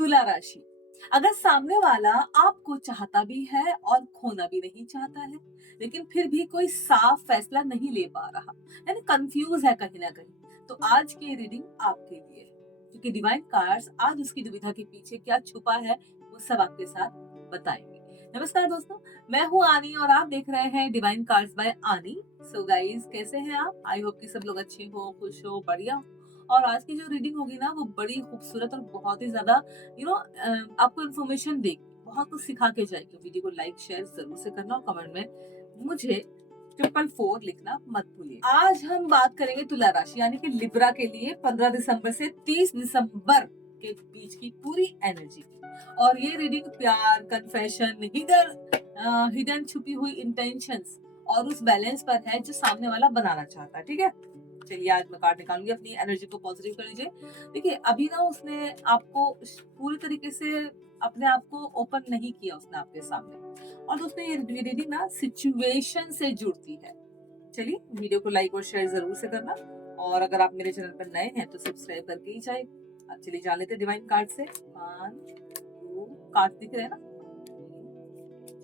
तुला राशि। अगर सामने वाला आपको चाहता भी है और खोना भी नहीं चाहता है, लेकिन फिर भी कोई साफ फैसला नहीं ले पा रहा, यानी कंफ्यूज है कहीं ना कहीं, तो आज की रीडिंग आपके लिए है। क्योंकि डिवाइन कार्ड्स आज उसकी दुविधा के पीछे क्या छुपा है, वो सब आपके साथ बताएंगे। नमस्कार दोस्तों, मैं हूँ आनी और आप देख रहे हैं डिवाइन कार्ड्स बाय आनी। सो गाइस, कैसे हैं आप? आई होप कि सब लोग अच्छे हो, खुश हो, बढ़िया हो। और आज की जो रीडिंग होगी ना, वो बड़ी खूबसूरत और बहुत ही ज्यादा आपको इन्फॉर्मेशन देगी, बहुत कुछ सिखा के जाएगी। वीडियो को लाइक शेयर जरूर से करना और कमेंट में मुझे 444 लिखना मत भूलिए। आज हम बात करेंगे तुला राशि यानी कि लिब्रा के लिए 15 दिसंबर से 30 दिसंबर के बीच की पूरी एनर्जी की। और ये रीडिंग प्यार, कन्फेशन, हिडन छुपी हुई इंटेंशंस और उस बैलेंस पर है जो सामने वाला बनाना चाहता है। ठीक है, चलिए आज मैं कार्ड निकालूंगी, अपनी एनर्जी को पॉजिटिव कर लीजिए। देखिए, अभी ना उसने आपको पूरी तरीके से अपने आप को ओपन नहीं किया उसने आपके सामने, और दोस्तों ये रीडिंग ना सिचुएशन से जुड़ती है। चलिए वीडियो को लाइक और शेयर जरूर से करना, और अगर आप मेरे चैनल पर नए हैं तो सब्सक्राइब करके ही जाए। अब चलिए जान लेते डिवाइन कार्ड से। 1 2 कार्ड दिख रहे हैं ना,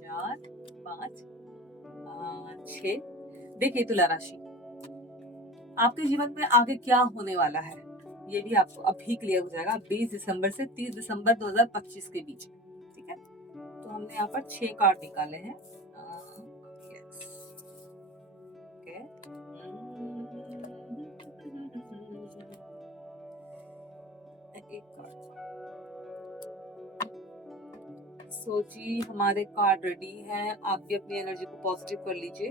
4 5 6। देखिए तुला राशि, आपके जीवन में आगे क्या होने वाला है ये भी आपको अभी क्लियर हो जाएगा 20 दिसंबर से 30 दिसंबर 2025 के बीच में। ठीक है, तो हमने यहाँ पर 6 कार्ड निकाले हैं। yes, okay. एक कार्ड। सोची, हमारे कार्ड रेडी हैं। आप भी अपनी एनर्जी को पॉजिटिव कर लीजिए।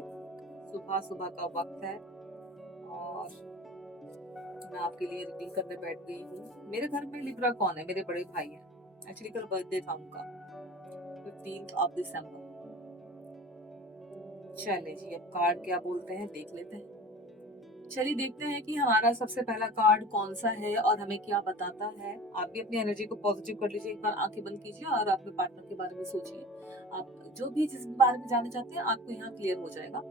सुबह सुबह का वक्त है और मैं आपके लिए रीडिंग करने बैठ गई हूँ। मेरे घर में लिब्रा कौन है? मेरे बड़े भाई हैं। एक्चुअली कल बर्थडे था उनका, 15 दिसंबर। चले जी, अब कार्ड क्या बोलते हैं देख लेते हैं। चलिए देखते हैं कि हमारा सबसे पहला कार्ड कौन सा है और हमें क्या बताता है। आप भी अपनी एनर्जी को पॉजिटिव कर लीजिए, एक बार आंखें बंद कीजिए और अपने पार्टनर के बारे में सोचिए। आप जो भी जिस बारे में जानना चाहते हैं आपको यहाँ क्लियर हो जाएगा।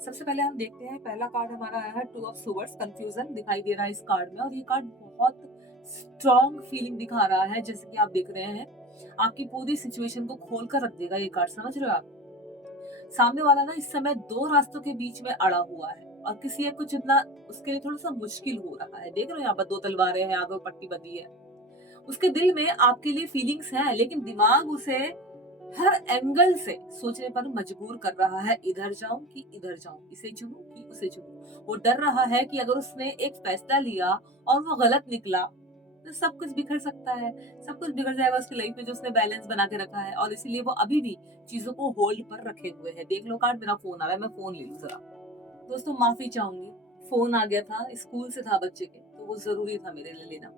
सबसे पहले हम देखते हैं, पहला कार्ड हमारा आया है 2 ऑफ सोवर्ड्स। कंफ्यूजन दिखाई दे रहा है इस कार्ड में, और ये कार्ड बहुत स्ट्रॉन्ग फीलिंग दिखा रहा है। जैसे कि आप देख रहे हैं, आपकी पूरी सिचुएशन को खोल कर रख देगा ये कार्ड। समझ रहे हो आप? सामने वाला ना इस समय दो रास्तों के बीच में अड़ा हुआ है, और किसी एक को चुनना उसके लिए थोड़ा सा मुश्किल हो रहा है। देख रहे हो यहाँ पर 2 तलवारें हैं, आगे पट्टी बंधी है। उसके दिल में आपके लिए फीलिंग्स हैं, लेकिन दिमाग उसे हर एंगल से सोचने पर मजबूर कर रहा है। इधर जाऊं कि इधर जाऊं, इसे चुनूं कि उसे चुनूं। वो डर रहा है कि अगर उसने एक फैसला लिया और वो गलत निकला तो सब कुछ बिखर सकता है, सब कुछ बिगड़ जाएगा उसकी लाइफ में जो उसने बैलेंस बना के रखा है। और इसीलिए वो अभी भी चीजों को होल्ड पर रखे हुए है। देख लो कार्ड, मेरा फोन आ रहा है, मैं फोन ले लूं जरा। दोस्तों माफी चाहूंगी, फोन आ गया था, स्कूल से था बच्चे के, तो वो जरूरी था मेरे लिए लेना।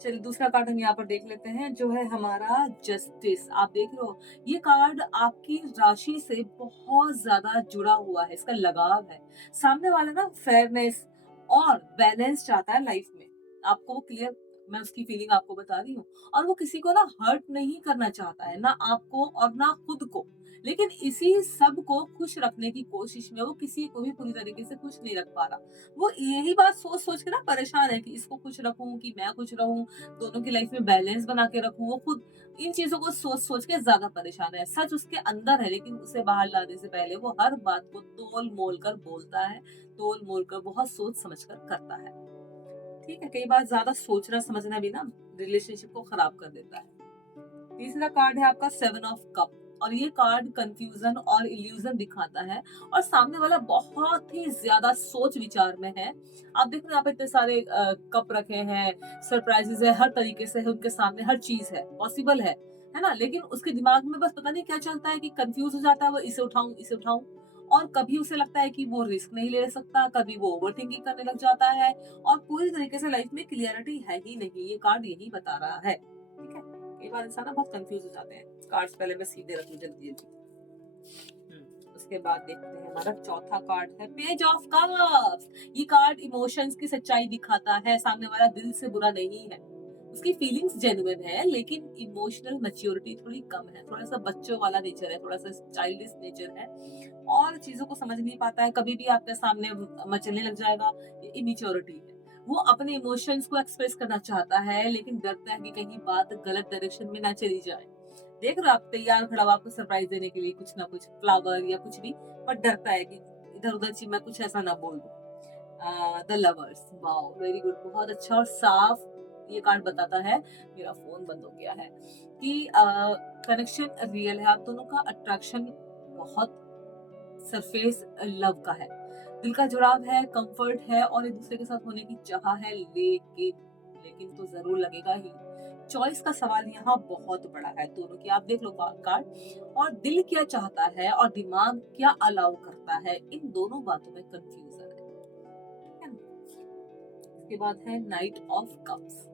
चलिए दूसरा कार्ड हम यहाँ पर देख लेते हैं, जो है हमारा जस्टिस। आप देख रहे हो, ये कार्ड आपकी राशि से बहुत ज्यादा जुड़ा हुआ है, इसका लगाव है। सामने वाला ना फेयरनेस और बैलेंस चाहता है लाइफ में। आपको वो क्लियर, मैं उसकी फीलिंग आपको बता रही हूँ। और वो किसी को ना हर्ट नहीं करना चाहता है, ना आपको और ना खुद को। लेकिन इसी सब को खुश रखने की कोशिश में वो किसी को भी पूरी तरीके से खुश नहीं रख पा रहा। वो यही बात सोच सोच के ना परेशान है कि इसको खुश रखूं कि मैं खुश रहूं, दोनों की लाइफ में बैलेंस बना के रखूं। वो खुद इन चीजों को सोच सोच के ज्यादा परेशान है। सच उसके अंदर है, लेकिन उसे बाहर लाने से पहले वो हर बात को तोल मोल कर बोलता है, तोल मोल कर बहुत सोच समझ कर करता है। ठीक है, कई बार ज्यादा सोचना समझना भी ना रिलेशनशिप को खराब कर देता है। तीसरा कार्ड है आपका 7 ऑफ कप, और ये कार्ड कंफ्यूजन और इल्यूजन दिखाता है। और सामने वाला बहुत ही ज्यादा सोच विचार में है। आप देख रहे हैं यहाँ पे इतने सारे कप रखे हैं, सरप्राइजेस है, हर तरीके से है उनके सामने, हर चीज है, पॉसिबल है ना। लेकिन उसके दिमाग में बस पता नहीं क्या चलता है कि कंफ्यूज हो जाता है, वो इसे उठाऊं इसे उठाऊं। और कभी उसे लगता है कि वो रिस्क नहीं ले सकता, कभी वो ओवर थिंकिंग करने लग जाता है, और पूरी तरीके से लाइफ में क्लियरिटी है ही नहीं। ये कार्ड यही बता रहा है। ठीक है, कई बार इंसान ना बहुत कंफ्यूज हो जाते हैं। कार्ड्स पहले मैं सीधे रखूं जल्दी जल्दी। उसके बाद देखते हैं, हमारा चौथा कार्ड है पेज ऑफ कप्स। ये कार्ड इमोशंस की सच्चाई दिखाता है। सामने वाला दिल से बुरा नहीं है, उसकी फीलिंग्स जेन्युइन है, लेकिन इमोशनल मैच्योरिटी थोड़ी कम है। थोड़ा सा बच्चों वाला नेचर है, थोड़ा सा चाइल्डिश नेचर है, और चीजों को समझ नहीं पाता है। कभी भी आपके सामने मचलने लग जाएगा, ये इमेच्योरिटी है। वो अपने इमोशंस को एक्सप्रेस करना चाहता है, लेकिन डरता है कि कहीं बात गलत डायरेक्शन में ना चली जाए। देख रहे हो आप, तैयार खड़ा हुआ आपको सरप्राइज देने के लिए कुछ ना कुछ फ्लावर या कुछ भी, पर डरता है कि इधर उधर चीज मैं कुछ ऐसा ना बोल दूं। The lovers, wow very good, बहुत अच्छा और साफ ये कार्ड बताता है। मेरा फोन बंद हो गया है कि कनेक्शन रियल है, आप दोनों का अट्रैक्शन बहुत सरफेस लव का है, दिल का जुड़ाव है, कंफर्ट है और एक दूसरे के साथ होने की चाह है, लेकिन लेकिन तो जरूर लगेगा ही। चॉइस का सवाल यहाँ बहुत बड़ा है दोनों की, आप देख लो कार्ड, और दिल क्या चाहता है और दिमाग क्या अलाउ करता है, इन दोनों बातों में कंफ्यूजन है ना? इसके बाद है नाइट ऑफ कप्स,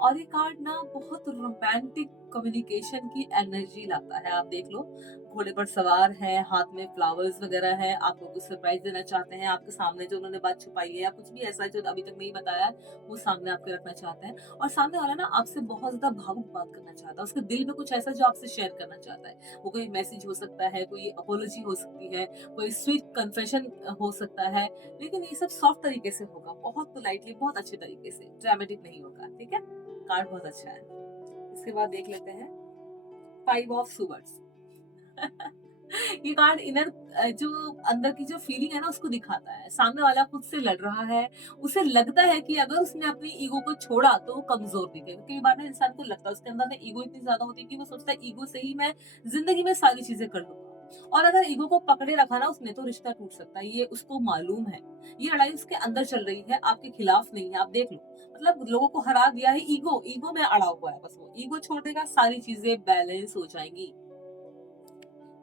और ये कार्ड ना बहुत रोमांटिक कम्युनिकेशन की एनर्जी लाता है। आप देख लो, घोड़े पर सवार है, हाथ में फ्लावर्स वगैरह है, आपको कुछ सरप्राइज देना चाहते हैं, आपके सामने जो उन्होंने बात छुपाई है या कुछ भी ऐसा जो अभी तक नहीं बताया है, वो सामने आपके रखना चाहते हैं। और सामने वाला ना आपसे बहुत ज्यादा भावुक बात करना चाहता है, उसके दिल में कुछ ऐसा जो आपसे शेयर करना चाहता है। वो कोई मैसेज हो सकता है, कोई अपोलॉजी हो सकती है, कोई स्वीट कन्फेशन हो सकता है, लेकिन ये सब सॉफ्ट तरीके से होगा, बहुत पोलाइटली, बहुत अच्छे तरीके से, ड्रामेटिक नहीं होगा। ठीक है, कार्ड बहुत अच्छा है। इसके बाद देख लेते हैं फाइव ऑफ सुवर्ड्स। ये कार्ड इनर, जो अंदर की जो फीलिंग है ना उसको दिखाता है। सामने वाला खुद से लड़ रहा है, उसे लगता है कि अगर उसने अपनी ईगो को छोड़ा तो वो कमजोर दिखेगा। कई बार ना इंसान को लगता है, उसके अंदर ना ईगो इतनी ज्यादा होती है कि वो सोचता है ईगो से ही मैं जिंदगी में सारी चीजें कर लूंगा, और अगर ईगो को पकड़े रखा ना उसने तो रिश्ता टूट सकता है, ये उसको मालूम है। ये लड़ाई उसके अंदर चल रही है, आपके खिलाफ नहीं है, आप देख लो। मतलब लोगों को हरा दिया है, ईगो ईगो में अड़ा हुआ है, बस वो ईगो छोड़ देगा, सारी चीजें बैलेंस हो जाएंगी।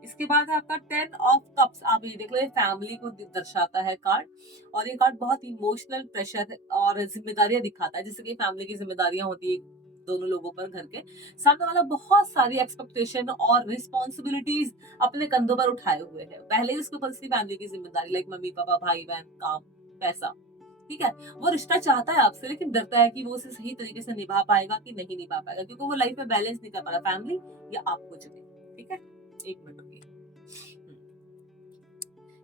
इसके बाद है आपका टेन ऑफ कप्स, आप ये देख लो, ये फैमिली को दर्शाता है कार्ड, और ये कार्ड बहुत इमोशनल प्रेशर और जिम्मेदारियां दिखाता है, जैसे कि फैमिली की जिम्मेदारियां होती है दोनों लोगों पर, घर के सामने वाला बहुत सारी एक्सपेक्टेशन और रिस्पॉन्सिबिलिटीज अपने कंधों पर उठाए हुए है, पहले ही उसके ऊपर उसकी फैमिली की जिम्मेदारी, लाइक मम्मी पापा भाई बहन काम पैसा। ठीक है, वो रिश्ता चाहता है आपसे, लेकिन डरता है कि वो उसे सही तरीके से निभा पाएगा कि नहीं निभा पाएगा, क्योंकि वो लाइफ में बैलेंस नहीं कर पा रहा, फैमिली या आपको चुने। ठीक है, एक मिनट रुकिए।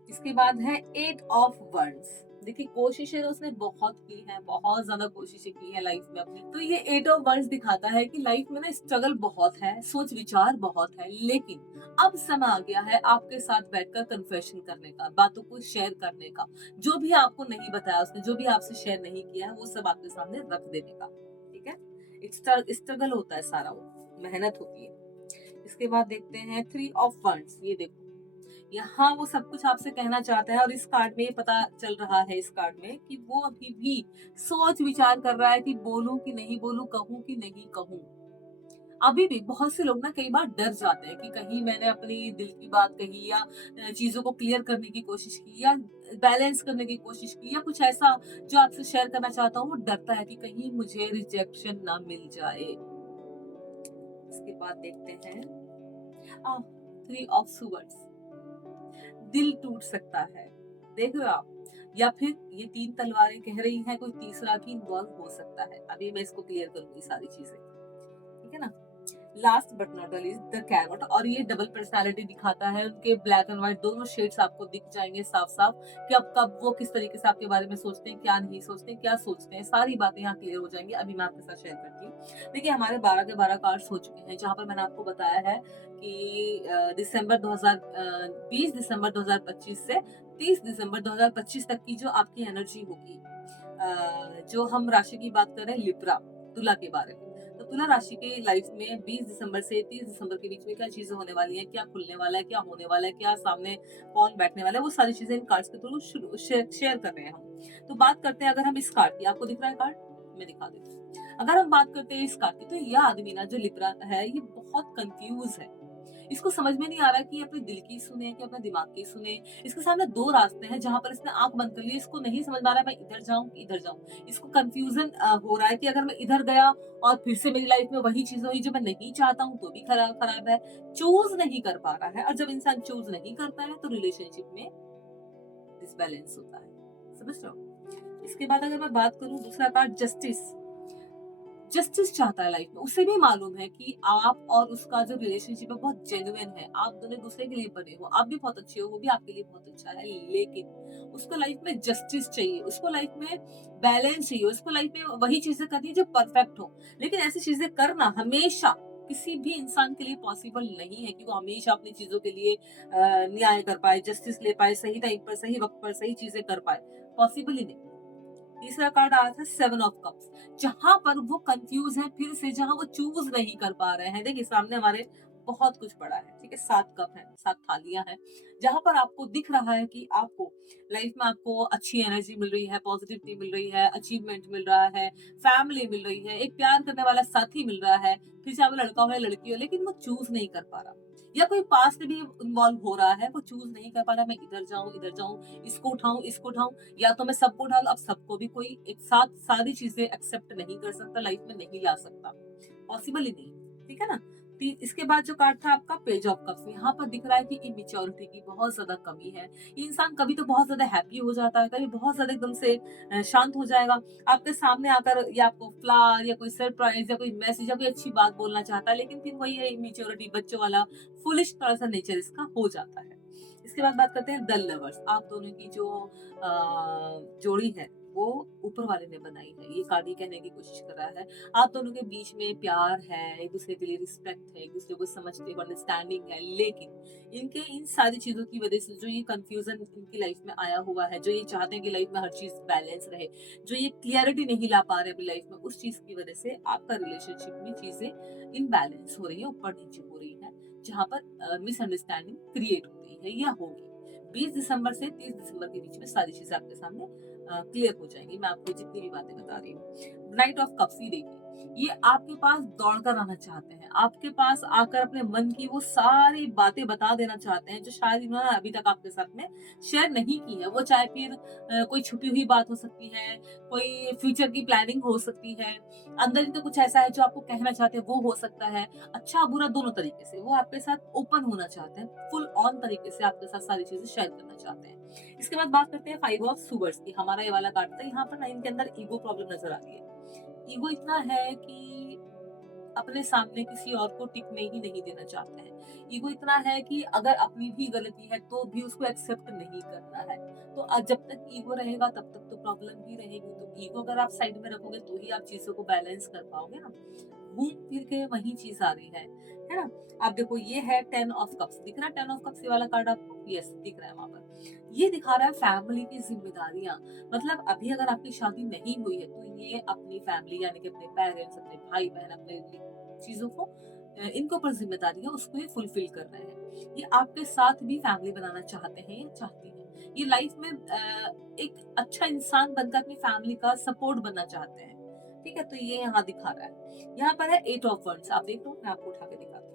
इसके बाद है एट ऑफ वर्ड्स। देखिए, कोशिशें तो उसने बहुत की है, बहुत ज्यादा कोशिशें की है लाइफ में अपनी, तो ये एट ऑफ वर्ड्स दिखाता है कि लाइफ में ना स्ट्रगल बहुत है, सोच विचार बहुत है, लेकिन अब समय आ गया है आपके साथ बैठकर कन्फेशन करने का, बातों को शेयर करने का, जो भी आपको नहीं बताया उसने, जो भी आपसे शेयर नहीं किया है, वो सब आपके सामने रख देने का। ठीक है, स्ट्रगल होता है सारा, वो मेहनत होती है। इसके बाद देखते हैं थ्री ऑफ वंड्स, ये देखो, यहाँ वो सब कुछ आपसे कहना चाहता है, और इस कार्ड में ये पता चल रहा है, इस कार्ड में, कि वो अभी भी सोच विचार कर रहा है कि बोलूं कि नहीं बोलूं, कहूं कि नहीं कहूं। अभी भी बहुत से लोग ना कई बार डर जाते हैं कि कहीं मैंने अपनी दिल की बात कही, या चीजों को क्लियर करने की कोशिश की, या बैलेंस करने की कोशिश की, या कुछ ऐसा जो आपसे शेयर करना चाहता हूँ, वो डरता है कि कहीं मुझे रिजेक्शन ना मिल जाए। इसके बाद देखते हैं थ्री ऑफ सुवर्ड्स, दिल टूट सकता है, देख रहे हो आप, या फिर ये तीन तलवारें कह रही हैं कोई तीसरा भी इन्वॉल्व हो सकता है। अभी मैं इसको क्लियर करूंगी सारी चीजें, ठीक है ना। Last but not least the carrot, और ये डबल पर्सनालिटी दिखाता है, उनके ब्लैक एंड व्हाइट दोनों शेड्स आपको दिख जाएंगे साफ साफ, कि अब कब वो किस तरीके से आपके बारे में सोचते हैं, क्या नहीं सोचते, क्या सोचते हैं, सारी बातें यहाँ क्लियर हो जाएंगी। अभी मैं आपके साथ शेयर करती हूँ। देखिए, हमारे 12 के 12 कार्ड्स हो चुके हैं, जहाँ पर मैंने आपको बताया है कि दिसंबर 2020 दिसंबर 2025 से 30 दिसंबर 2025 तक की जो आपकी एनर्जी होगी, जो हम राशि की बात कर रहे हैं लिब्रा, तुला के बारे में, तो तुला राशि के लाइफ में 20 दिसंबर से 30 दिसंबर के बीच में क्या चीजें होने वाली हैं, क्या खुलने वाला है, क्या होने वाला है, क्या सामने कौन बैठने वाला है, वो सारी चीजें इन कार्ड्स के थ्रू शेयर कर रहे हैं हम। तो बात करते हैं, अगर हम इस कार्ड की, आपको दिख रहा है कार्ड, मैं दिखा देती हूँ। अगर हम बात करते हैं इस कार्ड की, तो यह आदमी ना जो लिब्रा है, ये बहुत कंफ्यूज है, इसको समझ में नहीं आ रहा कि अपने दिल की सुने कि अपने दिमाग की सुने। इसके सामने दो रास्ते हैं जहां पर इसने आंख बंद कर ली, इसको नहीं समझ में आ रहा है मैं इधर जाऊं कि इधर जाऊं। इसको कंफ्यूजन हो रहा है कि अगर मैं इधर गया और फिर से मेरी लाइफ में वही चीजें हुई जो मैं नहीं चाहता हूँ, तो भी खराब खराब है। चूज नहीं कर पा रहा है, और जब इंसान चूज नहीं करता है तो रिलेशनशिप में डिसबैलेंस होता है, समझ रहे हो। इसके बाद अगर मैं बात करूं दूसरा कार्ड जस्टिस, जस्टिस चाहता है लाइफ में। उसे भी मालूम है कि आप और उसका जो रिलेशनशिप है बहुत जेन्युइन है, आप दोनों दूसरे के लिए बने हो, आप भी बहुत अच्छे हो, वो भी आपके लिए बहुत अच्छा है, लेकिन उसको लाइफ में जस्टिस चाहिए, उसको लाइफ में बैलेंस चाहिए, उसको लाइफ में वही चीजें करनी है जो परफेक्ट हो। लेकिन ऐसी चीजें करना हमेशा किसी भी इंसान के लिए पॉसिबल नहीं है कि वो हमेशा अपनी चीजों के लिए न्याय कर पाए, जस्टिस ले पाए, सही टाइम पर, सही वक्त पर सही चीजें कर पाए, पॉसिबल ही नहीं। तीसरा कार्ड आया था सेवन ऑफ कप्स, जहां पर वो कंफ्यूज है, फिर से जहां वो चूज नहीं कर पा रहे हैं। देखिए सामने हमारे बहुत कुछ पड़ा है, ठीक है, 7 कप है, 7 थालियां हैं, जहां पर आपको दिख रहा है कि आपको लाइफ में आपको अच्छी एनर्जी मिल रही है, पॉजिटिविटी मिल रही है, अचीवमेंट मिल रहा है, फैमिली मिल रही है, एक प्यार करने वाला साथी मिल रहा है, फिर चाहे वो लड़का हो या लड़की हो, लेकिन वो चूज नहीं कर पा रहा, या कोई पास में भी इन्वॉल्व हो रहा है, वो चूज नहीं कर पा रहा, मैं इधर जाऊं, इसको उठाऊं, या तो मैं सबको उठा लूं। अब सबको भी कोई एक साथ सारी चीजें एक्सेप्ट नहीं कर सकता, लाइफ में नहीं ला सकता, पॉसिबल ही नहीं, ठीक है ना। इसके बाद जो कार्ड था आपका पेज ऑफ कप्स, यहाँ पर दिख रहा है कि इमेच्योरिटी की बहुत ज्यादा कमी है। ये इंसान कभी तो बहुत ज्यादा हैप्पी हो जाता है, कभी बहुत ज्यादा एकदम से शांत हो जाएगा, आपके सामने आकर या आपको फ्लावर या कोई सरप्राइज या कोई मैसेज या कोई अच्छी बात बोलना चाहता है, लेकिन फिर वही है इमेच्योरिटी, बच्चों वाला फुलिश थोड़ा सा नेचर इसका हो जाता है। इसके बाद बात करते हैं द लवर्स, आप दोनों की जो जोड़ी है वो ऊपर वाले ने बनाई है, ये कार्ड ये कहने की कोशिश कर रहा है आप दोनों के बीच में प्यार है, एक दूसरे के लिए रिस्पेक्ट है, एक दूसरे को समझते हुए अंडरस्टैंडिंग है, लेकिन इनके इन सारी चीजों की वजह से जो ये कंफ्यूजन इनकी लाइफ में आया हुआ है, जो ये चाहते हैं कि लाइफ में हर चीज बैलेंस रहे, जो ये क्लियरिटी नहीं ला पा रहे अपनी लाइफ में, उस चीज की वजह से आपका रिलेशनशिप में चीजें इनबैलेंस हो रही है, ऊपर नीचे हो रही है, जहां पर मिसअंडरस्टैंडिंग क्रिएट होती है या होगी। 20 दिसंबर से 30 दिसंबर के बीच में सारी चीजें आपके सामने क्लियर हो जाएंगी, मैं आपको जितनी भी बातें बता रही हूँ। नाइट ऑफ कप्स ही देखिए, ये आपके पास दौड़कर आना चाहते हैं, आपके पास आकर अपने मन की वो सारी बातें बता देना चाहते हैं जो शायद इन्होंने अभी तक आपके साथ में शेयर नहीं की है। वो चाहे फिर कोई छुपी हुई बात हो सकती है, कोई फ्यूचर की प्लानिंग हो सकती है, अंदर इनका कुछ ऐसा है जो आपको कहना चाहते हैं, वो हो सकता है, अच्छा बुरा दोनों तरीके से वो आपके साथ ओपन होना चाहते हैं, फुल ऑन तरीके से आपके साथ सारी चीजें शेयर करना चाहते हैं। इसके बाद बात करते हैं 5 ऑफ सूवर्स की, हमारा ये वाला कार्ड था, यहाँ पर ना इनके अंदर ईगो प्रॉब्लम नजर आ रही है। ईगो इतना है कि अपने सामने किसी और को टिकने ही नहीं देना चाहते हैं। ईगो इतना है कि अगर अपनी भी गलती है तो भी उसको एक्सेप्ट नहीं करना है। तो जब तक ईगो रहेगा तब तक तो प्रॉब्लम ही रहेगी। तो ईगो अगर आप साइड में रखोगे तो ही आप चीजों को बैलेंस कर पाओगे ना। घूम फिर के वही चीज आ रही है ना। आप देखो ये है 10 ऑफ कप्स, दिख रहा है 10 ऑफ कप्स, ये वाला कार्ड आपको, यस दिख रहा है वहां पर। ये दिखा रहा है फैमिली की जिम्मेदारियां, मतलब अभी अगर आपकी शादी नहीं हुई है तो ये अपनी फैमिली यानी कि अपने पेरेंट्स, अपने भाई बहन, अपने चीजों को इनके ऊपर जिम्मेदारी है, उसको ये फुलफिल कर रहे हैं। ये आपके साथ भी फैमिली बनाना चाहते हैं या चाहती है। ये लाइफ में एक अच्छा इंसान बनकर अपनी फैमिली का सपोर्ट बनना चाहते हैं। ठीक है, तो ये यहाँ दिखा रहा है। यहाँ पर है 8 ऑफ वंड्स, आप देख लो, मैं आपको उठा के दिखाती हूँ।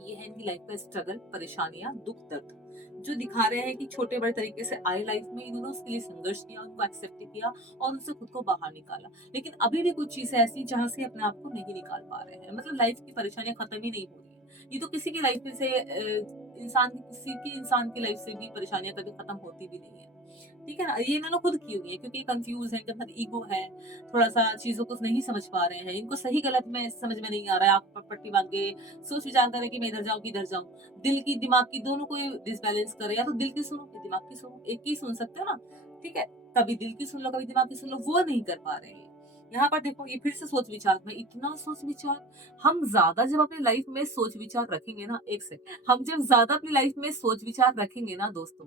ये है इनकी लाइफ का स्ट्रगल, परेशानियां, दुख दर्द, जो दिखा रहे हैं कि छोटे बड़े तरीके से आए लाइफ में, इन्होंने उसके लिए संघर्ष किया, उनको एक्सेप्ट किया और उनसे खुद को बाहर निकाला। लेकिन अभी भी कुछ चीजें ऐसी जहां से अपने आप को नहीं निकाल पा रहे हैं, मतलब लाइफ की परेशानियां खत्म ही नहीं हो रही है। ये तो किसी की लाइफ में से इंसान की लाइफ से भी परेशानियां कभी खत्म होती भी नहीं है। ठीक है ना, ये इन्होंने खुद की हुई है क्योंकि कंफ्यूज है, इनके अंदर ईगो है, थोड़ा सा चीजों को नहीं समझ पा रहे हैं, इनको सही गलत में समझ में नहीं आ रहा है, आप पट्टी बांध के सोच विचार करें कि मैं इधर जाऊं कि इधर जाऊं, दिल की दिमाग की दोनों को डिसबैलेंस करे, या तो दिल की सुनो या दिमाग की सुनो, एक ही सुन सकते हो ना। ठीक है, कभी दिल की सुन लो कभी दिमाग की सुन लो, वो नहीं कर पा रहे हैं। यहाँ पर देखो ये फिर से सोच विचार में, इतना सोच विचार, हम ज्यादा जब अपनी लाइफ में सोच विचार रखेंगे ना, एक से हम जब ज्यादा अपनी लाइफ में सोच विचार रखेंगे ना दोस्तों,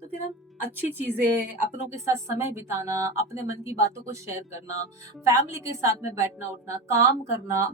तो फिर हम अच्छी चीजें, अपनों के साथ समय बिताना, अपने मन की बातों को शेयर करना, फैमिली के साथ में बैठना उठना, काम करना,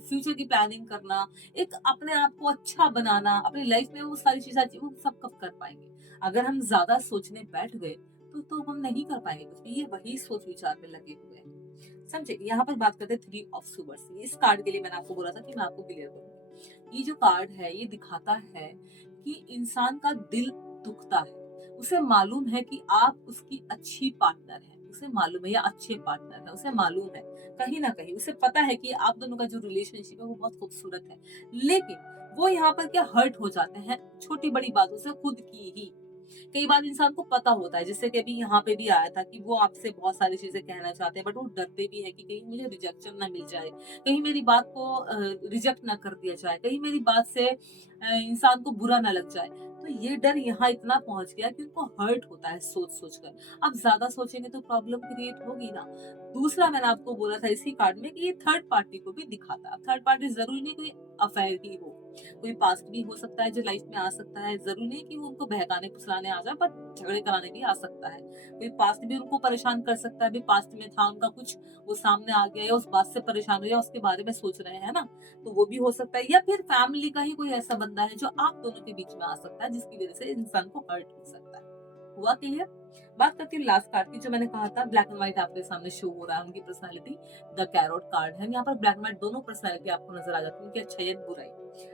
फ्यूचर की प्लानिंग करना, एक अपने आप को अच्छा बनाना, अपनी लाइफ में वो सारी चीजें वो सब कब कर पाएंगे। अगर हम ज्यादा सोचने बैठ गए तो हम नहीं कर पाएंगे कुछ भी। ये वही सोच विचार में लगे हुए हैं, समझे। यहाँ पर बात करते हैं 3 ऑफ सूवर्स। इस कार्ड के लिए मैंने आपको बोला था कि मैं आपको क्लियर करूंगी। ये जो कार्ड है ये दिखाता है कि इंसान का दिल दुखता है, उसे मालूम है कि आप उसकी अच्छी पार्टनर है, उसे मालूम है या अच्छे पार्टनर है, उसे मालूम है, कहीं ना कहीं उसे पता है कि आप दोनों का जो रिलेशनशिप है वो बहुत खूबसूरत है, लेकिन वो यहाँ पर क्या हर्ट हो जाते हैं छोटी बड़ी बातों से, खुद की ही। कई बार इंसान को पता होता है, जैसे कि अभी यहाँ पे भी आया था कि वो आपसे बहुत सारी चीज़ें कहना चाहते हैं, बट वो डरते भी हैं कि कहीं मुझे रिजेक्शन ना मिल जाए, कहीं मेरी बात को रिजेक्ट ना कर दिया जाए, कहीं मेरी बात से इंसान को बुरा ना लग जाए। तो ये डर यहाँ इतना पहुँच गया कि उनको हर्ट होता है सोच-सोच कर। अब ज़्यादा सोचेंगे तो प्रॉब्लम क्रिएट होगी ना। दूसरा मैंने आपको बोला था इसी कार्ड में कि ये थर्ड पार्टी को भी दिखाता है। थर्ड पार्टी ज़रूरी नहीं कोई अफेयर ही हो, कोई पास्ट भी हो सकता है जो लाइफ में आ सकता है। ज़रूरी नहीं कि वो उनको बहकाने-फुसलाने आ जाए, बट झगड़े कराने भी आ सकता है। कोई पास्ट भी उनको परेशान कर सकता है, अभी पास्ट में था उनका कुछ, वो सामने आ गया या उस बात से परेशान हो या उसके बारे में सोच रहे हैं ना, तो वो भी हो सकता है। या फिर फैमिली का ही कोई ऐसा बंदा है जो आप दोनों के बीच में आ सकता है, जिसकी वजह से इंसान को हर्ट हो सकता है। हुआ क्लियर? बात करती हूँ लास्ट कार्ड की, जो मैंने कहा था ब्लैक एंड व्हाइट आपके सामने शो हो रहा है उनकी पर्सनैलिटी। द कैरोट कार्ड है, यहाँ पर ब्लैक एंड व्हाइट दोनों पर्सनैलिटी आपको नजर आ जाती है, उनकी अच्छाई या बुराई।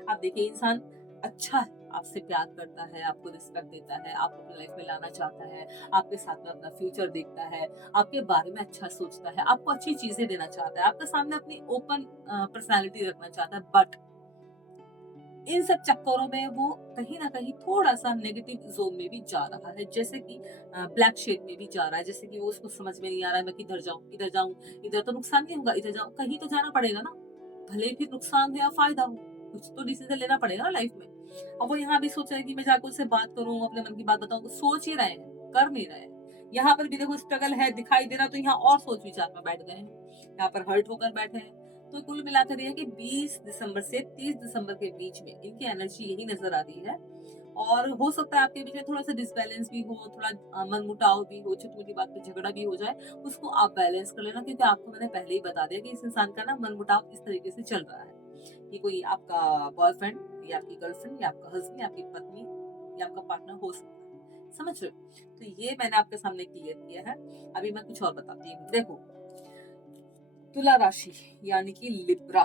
आप देखिए, इंसान अच्छा है, आपसे प्यार करता है, आपको रिस्पेक्ट देता है, आपको अपनी लाइफ में लाना चाहता है, आपके साथ में अपना फ्यूचर देखता है, आपके बारे में अच्छा सोचता है, आपको अच्छी चीजें देना चाहता है, आपके सामने अपनी ओपन पर्सनैलिटी रखना चाहता है। बट इन सब चक्करों में वो कहीं न कहीं थोड़ा-सा नेगेटिव ज़ोन में भी जा रहा है, जैसे कि ब्लैक शेड में भी जा रहा है, जैसे कि वो उसको समझ में नहीं आ रहा है मैं किधर जाऊँ, किधर जाऊँ? इधर तो नुकसान नहीं होगा, इधर जाऊँ, कहीं तो जाना पड़ेगा ना, भले ही फिर नुकसान हो या फ़ायदा हो, कुछ तो डिसीज़न लेना पड़ेगा ना लाइफ़ में। अब वो यहाँ भी सोच रहे हैं कि मैं जाकर उससे बात करूँ, अपने मन की बात बताऊँ, सोच ही रहे हैं, कर नहीं रहे हैं। यहाँ पर भी देखो स्ट्रगल है, दिखाई दे रहा, तो यहाँ और सोच-विचार में बैठ गए हैं, यहाँ पर हर्ट होकर बैठे हैं। तो कुल मिलाकर ये है कि 20 दिसंबर से 30 दिसंबर के बीच में इनकी एनर्जी यही नज़र आ रही है, और हो सकता है आपके बीच में थोड़ा-सा डिसबैलेंस भी हो, थोड़ा मनमुटाव भी हो, छोटी-मोटी बात पे झगड़ा भी हो जाए, उसको आप बैलेंस कर लेना, क्योंकि आपको मैंने पहले ही बता दिया कि इस इंसान का ना मनमुटाव इस तरीके से चल रहा है। ये कोई आपका बॉयफ्रेंड या आपकी गर्लफ्रेंड या आपका हस्बैंड या आपकी पत्नी या आपका पार्टनर हो सकता है। समझ रहे हो? तो ये मैंने आपके सामने क्लियर किया है। अभी मैं कुछ और बताती हूँ। देखो, तुला राशि यानी कि लिब्रा,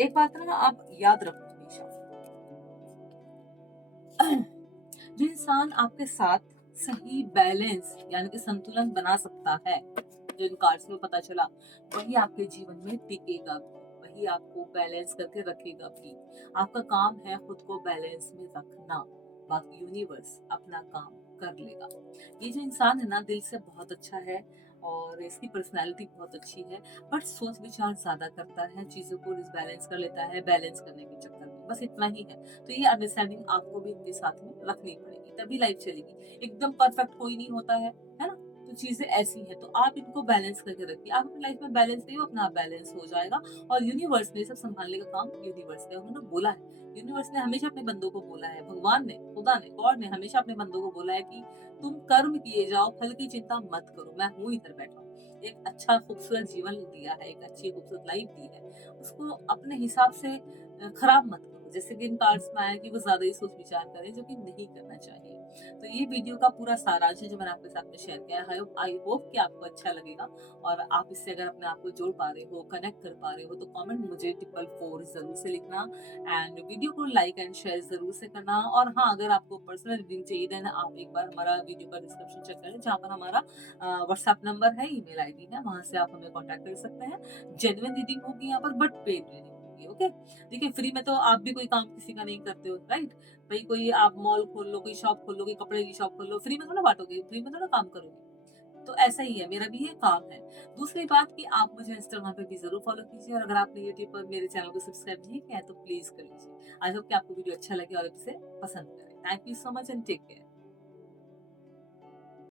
एक बात ना आप याद रखो हमेशा, जो इंसान आपके साथ सही बैलेंस यानी कि संतुलन बना सकता है, जो इन कार्ड्स में पता चला, वही आपके जीवन में टिकेगा भी, वही आपको बैलेंस करके रखेगा भी। आपका काम है खुद को बैलेंस में रखना, बाकी यूनिवर्स अपना काम कर लेगा। ये जो इंसान है ना, दिल से बहुत अच्छा है और इसकी पर्सनैलिटी बहुत अच्छी है, बट सोच विचार ज्यादा करता है, चीजों को डिसबैलेंस कर लेता है बैलेंस करने के चक्कर में, बस इतना ही है। तो ये अंडरस्टैंडिंग आपको भी इनके साथ में रखनी पड़ेगी, तभी लाइफ चलेगी। एकदम परफेक्ट कोई नहीं होता है ना? तो चीजें ऐसी हैं, तो आप इनको बैलेंस करके रखिए। आप अपनी लाइफ में बैलेंस नहीं हो, अपना आप बैलेंस हो जाएगा। और यूनिवर्स ने सब संभालने का काम यूनिवर्स ने, उन्होंने बोला है, यूनिवर्स ने हमेशा अपने बंदों को बोला है, भगवान ने, खुदा ने, गॉड ने हमेशा अपने बंदों को बोला है कि तुम कर्म किए जाओ, फल की चिंता मत करो, मैं हूँ इधर बैठा हूँ। एक अच्छा खूबसूरत जीवन दिया है, एक अच्छी खूबसूरत लाइफ दी है, उसको अपने हिसाब से खराब मत करो। जैसे कि इन कार्ड्स में आया कि वो ज्यादा ही सोच विचार करें, जो कि नहीं करना चाहिए। तो ये वीडियो का पूरा सारांश है जो मैंने आपके साथ में शेयर किया है। आई होप कि आपको अच्छा लगेगा, और आप इससे अगर अपने आप को जोड़ पा रहे हो, कनेक्ट कर पा रहे हो, तो कमेंट मुझे 444 जरूर से लिखना, एंड वीडियो को लाइक एंड शेयर जरूर से करना। और हाँ, अगर आपको पर्सनल रीडिंग चाहिए देन आप एक बार हमारा वीडियो का डिस्क्रिप्शन चेक करें, जहाँ पर हमारा व्हाट्सएप नंबर है, ईमेल आईडी है, वहां से आप हमें कॉन्टेक्ट कर सकते हैं। जेन्युइन रीडिंग होगी यहाँ पर, बट पेड रीडिंग होगी। ओके, देखिए फ्री में तो आप भी कोई काम किसी का नहीं करते हो, राइट? भाई कोई आप मॉल खोल लो, कोई शॉप खोल लो, कोई कपड़े की शॉप खोल लो, फ्री में थोड़ा बांटोगे, फ्री में थोड़ा काम करोगे। तो ऐसा ही है, मेरा भी ये काम है। दूसरी बात कि आप मुझे इंस्टाग्राम पे भी जरूर फॉलो कीजिए, और अगर आपने यूट्यूब पर मेरे चैनल को सब्सक्राइब नहीं किया है तो प्लीज कर लीजिए। आई होप कि आपको वीडियो अच्छा लगे और इसे पसंद करें। Thank you so much and take care.